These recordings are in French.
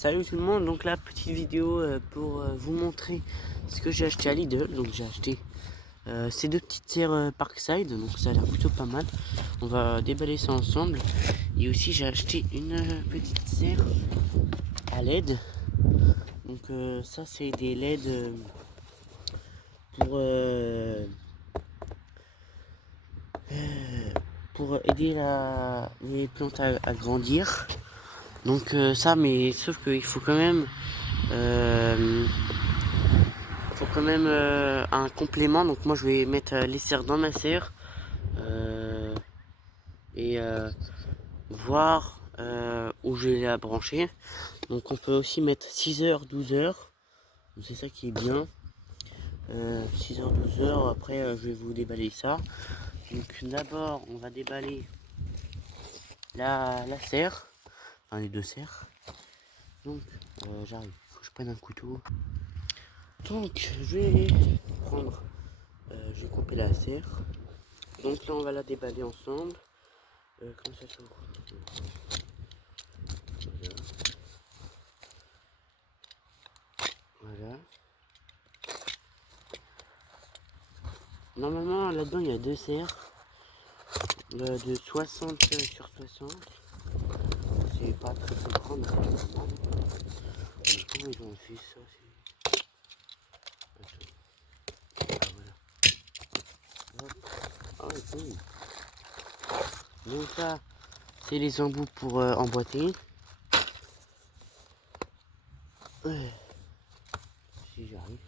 Salut tout le monde, donc la petite vidéo pour vous montrer ce que j'ai acheté à Lidl. Donc j'ai acheté ces deux petites serres Parkside, donc ça a l'air plutôt pas mal. On va déballer ça ensemble. Et aussi j'ai acheté une petite serre à LED. Donc ça c'est des LED pour aider les plantes à grandir. Donc ça, mais sauf qu'il faut quand même un complément. Donc moi je vais mettre les serres dans ma serre et voir où je vais la brancher. Donc on peut aussi mettre 6h 12h, donc c'est ça qui est bien. 6h 12h, après je vais vous déballer ça. Donc d'abord on va déballer la serre, enfin les deux serres. Donc j'arrive, faut que je prenne un couteau. Donc je vais prendre, je vais couper la serre. Donc là on va la déballer ensemble. Comme ça s'ouvre. Voilà. Normalement là-dedans il y a deux serres de 60 sur 60. C'est pas très grand, mais c'est normal. Comment ils ont fait ça? Attends. Ah, voilà. Ah ouais, cool. Donc là, c'est les embouts pour emboîter. Ouais. Si j'arrive.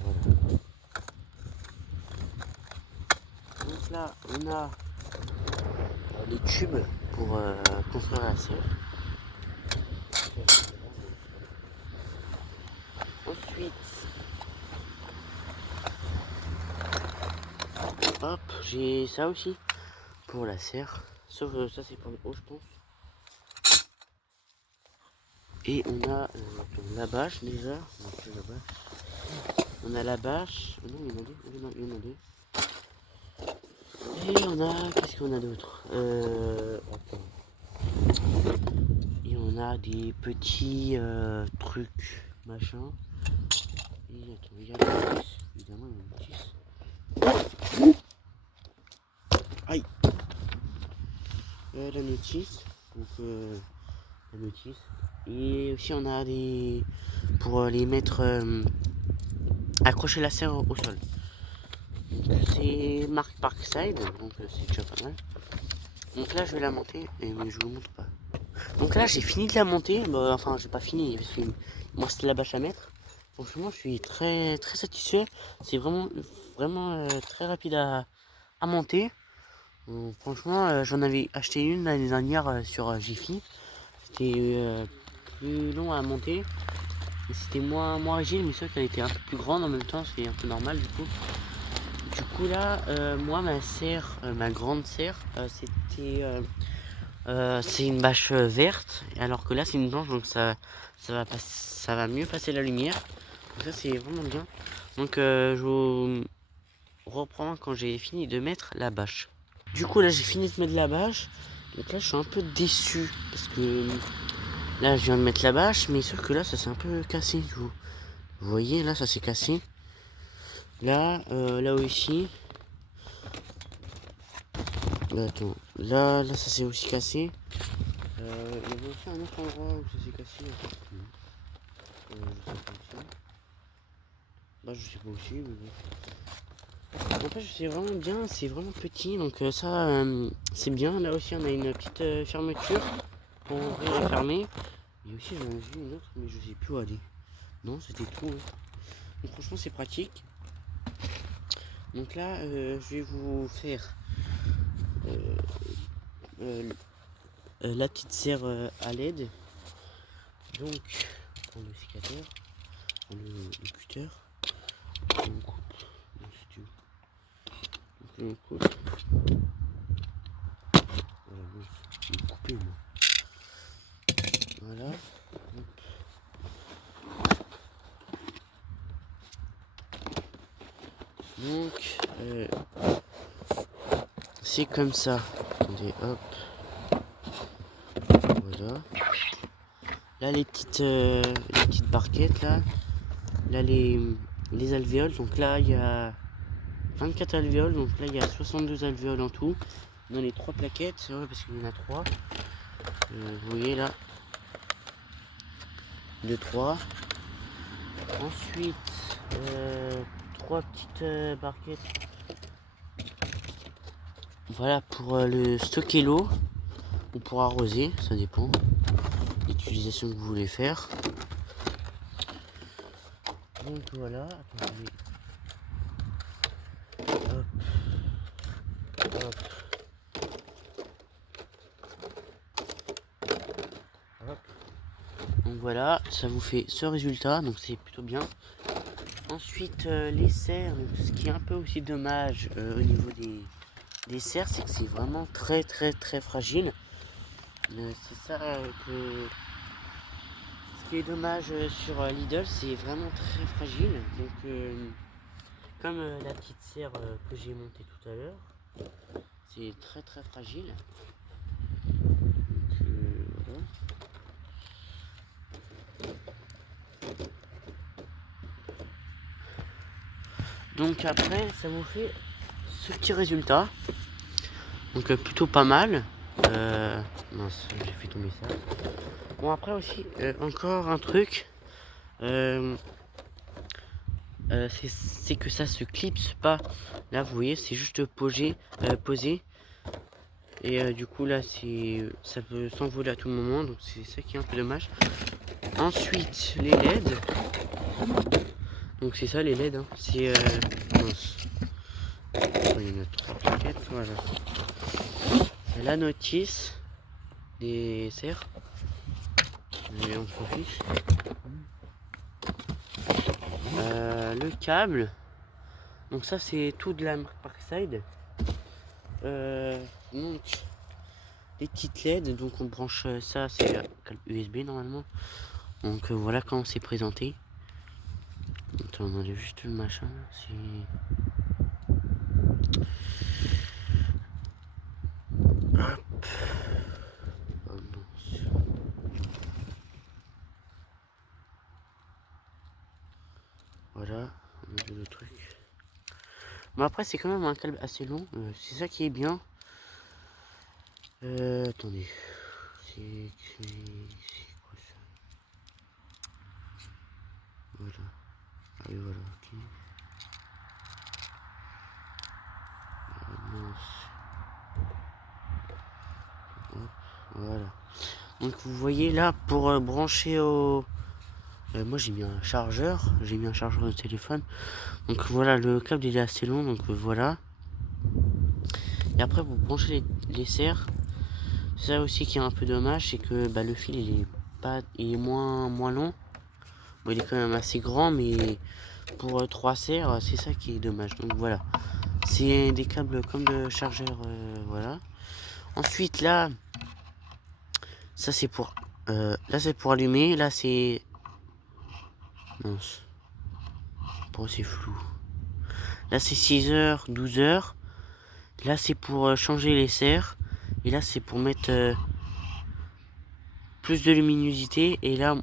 Voilà. Donc là, on a les tubes pour construire la serre. Ensuite, hop, j'ai ça aussi pour la serre. Sauf ça, c'est pour le haut, je pense. Et on a la bâche déjà. On a la bâche. Non, il y en a deux. Et on a. Qu'est-ce qu'on a d'autre? Et on a des petits trucs, machin. Et attends, il y a la notice. Évidemment, il y a la notice. Aïe! La notice. Donc, la notice. Et aussi, on a des. Pour les mettre. Accrocher la serre au sol. C'est marque Parkside, donc c'est déjà pas mal. Donc là je vais la monter, mais je vous montre pas. Donc là j'ai fini de la monter, enfin j'ai pas fini parce qu'il me reste la bâche à mettre. Franchement je suis très très satisfait, c'est vraiment très rapide à monter. Franchement j'en avais acheté une l'année dernière sur Jiffy, c'était plus long à monter. C'était moins rigide, mais c'est vrai qu'elle était un peu plus grande en même temps, c'est un peu normal du coup. Du coup là, moi ma serre, ma grande serre, c'est une bâche verte, alors que là c'est une blanche, donc ça va mieux passer la lumière. Donc ça c'est vraiment bien. Donc je vous reprends quand j'ai fini de mettre la bâche. Du coup là j'ai fini de mettre la bâche, donc là je suis un peu déçu parce que là je viens de mettre la bâche, mais sauf que là ça s'est un peu cassé. Vous voyez là ça s'est cassé. Là aussi. Attends, là ça s'est aussi cassé. Il y avait aussi un autre endroit où ça s'est cassé. Je sais pas aussi. Bah je sais pas aussi, mais bon. En fait c'est vraiment bien, c'est vraiment petit, donc ça c'est bien. Là aussi on a une petite fermeture pour ouvrir et fermer. Et aussi j'en ai vu une autre, mais je sais plus où aller. Non, c'était tout. Hein. Donc franchement c'est pratique. Donc là je vais vous faire la petite serre à LED. Donc on le sécateur, le cutter, on coupe, on coupe, voilà, je vais couper moi. Voilà. Donc c'est comme ça. Attendez, hop. Voilà. Voilà. Là les petites barquettes là. Là les alvéoles. Donc là il y a 24 alvéoles. Donc là il y a 62 alvéoles en tout. Dans les 3 plaquettes, c'est vrai parce qu'il y en a 3. Vous voyez là. 2, 3. Ensuite 3 petites barquettes. Voilà pour le stocker l'eau ou pour arroser, ça dépend de l'utilisation que vous voulez faire. Donc voilà, attendez. Hop. Hop. Hop. Donc voilà, ça vous fait ce résultat, donc c'est plutôt bien. Ensuite les serres, donc ce qui est un peu aussi dommage au niveau des serres, c'est que c'est vraiment très fragile. C'est ça que ce qui est dommage sur Lidl, c'est vraiment très fragile. Donc comme la petite serre que j'ai montée tout à l'heure, c'est très fragile. Donc, voilà. Donc après, ça vous fait ce petit résultat. Donc plutôt pas mal. Mince, j'ai fait tomber ça. Bon après aussi, encore un truc. C'est que ça se clipse pas. Là vous voyez, c'est juste posé. Et du coup là ça peut s'envoler à tout moment. Donc c'est ça qui est un peu dommage. Ensuite les LED. Donc c'est ça les LED. Hein. C'est mince. Il y en a 3 plaquettes, voilà. La notice des serres. Et on s'en fiche. Le câble. Donc ça c'est tout de la marque Parkside. Donc les petites LED. Donc on branche ça, c'est le câble USB normalement. Donc voilà comment c'est présenté. Attends, on enlève juste le machin. Hop. Oh non. Voilà, on a le truc. Mais après c'est quand même un câble assez long, c'est ça qui est bien. Attendez, c'est quoi ça? Voilà, ah oui voilà, ok. Mince. Hop, voilà. Donc vous voyez là pour brancher au... moi j'ai mis un chargeur de téléphone. Donc voilà, le câble il est assez long, donc voilà. Et après vous branchez les serres. C'est ça aussi qui est un peu dommage, c'est que le fil il est moins long. Bon, il est quand même assez grand, mais pour 3 serres, c'est ça qui est dommage. Donc voilà, c'est des câbles comme de chargeur, voilà. Ensuite là, ça c'est pour allumer. Là c'est mince, bon c'est flou. Là c'est 6h, 12h. Là c'est pour changer les serres. Et là c'est pour mettre plus de luminosité. Et là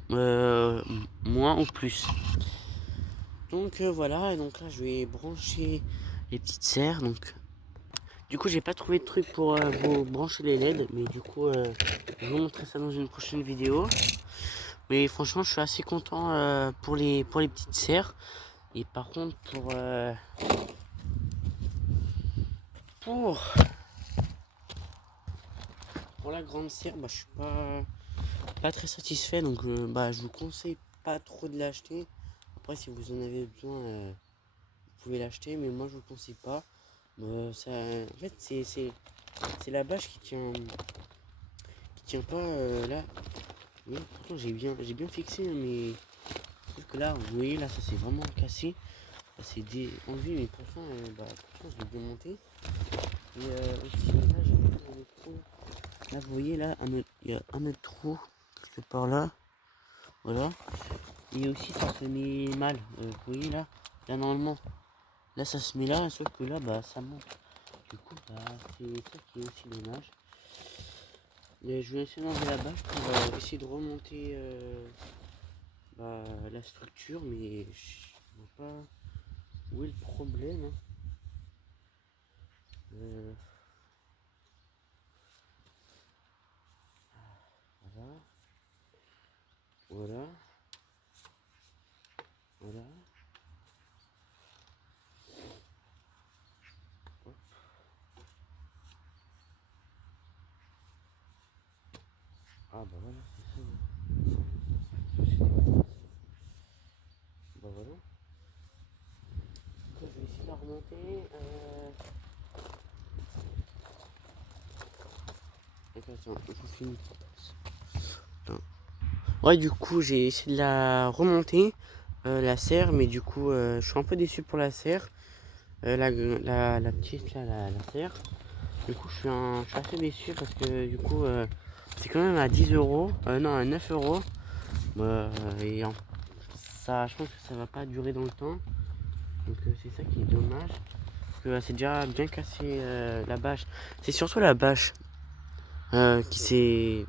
moins ou plus. Donc voilà, et donc là je vais brancher les petites serres. Donc du coup j'ai pas trouvé de truc pour vous brancher les LED, mais du coup je vais vous montrer ça dans une prochaine vidéo. Mais franchement je suis assez content pour les petites serres. Et par contre pour la grande serre, je suis pas très satisfait. Donc je vous conseille pas trop de l'acheter. Après si vous en avez besoin vous pouvez l'acheter, mais moi je vous conseille pas. En fait c'est la bâche qui tient pas là. Oui, pourtant j'ai bien fixé, mais sauf que là vous voyez là ça c'est vraiment cassé, ça c'est enlevé, mais pourtant je l'ai bien monté. Et aussi là j'ai un autre trou. Là vous voyez là il y a un autre trou quelque part là, voilà. Et aussi ça se met mal, vous voyez là normalement là ça se met là, sauf que là ça monte. Du coup c'est ça qui est aussi dommage. Et je vais essayer d'enlever la bâche pour essayer de remonter la structure, mais je vois pas où est le problème. Euh, voilà, voilà, voilà. Hop. Ah bah voilà, c'est ça. Bah voilà. Je vais essayer de la remonter. Attends, je finis. Ouais, du coup, j'ai essayé de la remonter, la serre, mais du coup, je suis un peu déçu pour la serre. La petite, là, la serre. Du coup, je suis assez déçu parce que du coup, c'est quand même à 10 euros. Non, à 9 euros. Et ça, je pense que ça va pas durer dans le temps. Donc, c'est ça qui est dommage. Parce que c'est déjà bien cassé la bâche. C'est surtout la bâche qui s'est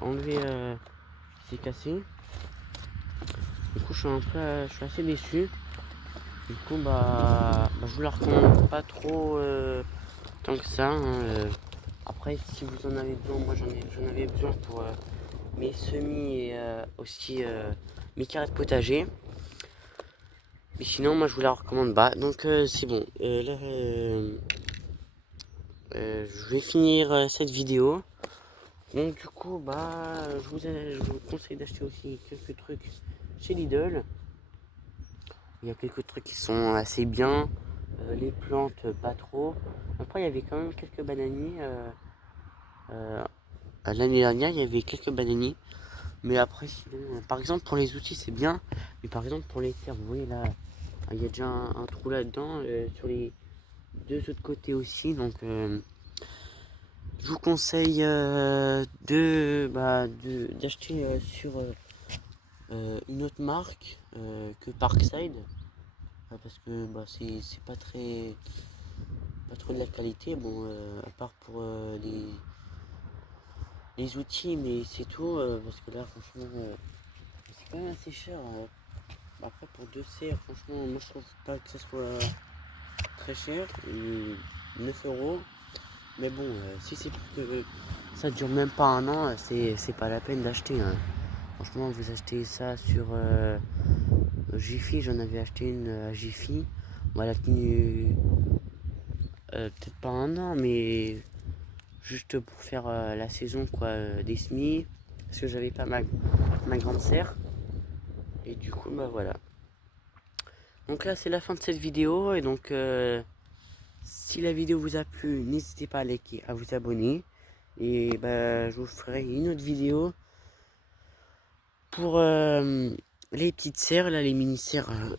enlevée, qui s'est cassée. Du coup, je suis assez déçu. Du coup, je vous la recommande pas trop tant que ça. Après, si vous en avez besoin, moi j'en avais besoin pour mes semis et aussi mes carrés de potager. Mais sinon, moi je vous la recommande pas. Donc c'est bon. Là, je vais finir cette vidéo. Donc du coup, je vous conseille d'acheter aussi quelques trucs chez Lidl. Il y a quelques trucs qui sont assez bien. Les plantes, pas trop. Après, il y avait quand même quelques bananiers. Euh, L'année dernière, il y avait quelques bananiers. Mais après, sinon, par exemple, pour les outils, c'est bien. Mais par exemple, pour les serres, vous voyez là, il y a déjà un trou là-dedans. Sur les deux autres côtés aussi. Donc, je vous conseille d'acheter sur une autre marque que Parkside. Parce que c'est pas trop de la qualité. Bon, à part pour les outils, mais c'est tout. Parce que là, franchement, c'est quand même assez cher. Après, pour deux serres, franchement, moi je trouve pas que ça soit très cher. 9 euros. Mais bon, si c'est pour que ça dure même pas un an, c'est pas la peine d'acheter. Franchement, vous achetez ça sur Jiffy. J'en avais acheté une à Jiffy. Bon, elle a tenu peut-être pas un an, mais juste pour faire la saison quoi, des semis. Parce que j'avais pas ma grande serre. Et du coup, voilà. Donc là, c'est la fin de cette vidéo. Et donc, si la vidéo vous a plu, n'hésitez pas à liker, à vous abonner. Et je vous ferai une autre vidéo pour les petites serres, là, les mini-serres.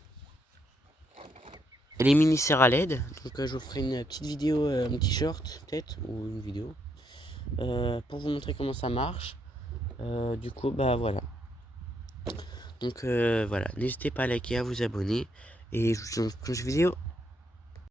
Les mini-serres à LED. Donc, je vous ferai une petite vidéo, un petit short, peut-être, ou une vidéo, pour vous montrer comment ça marche. Du coup, voilà. Donc, voilà. N'hésitez pas à liker, à vous abonner. Et je vous dis à la prochaine vidéo.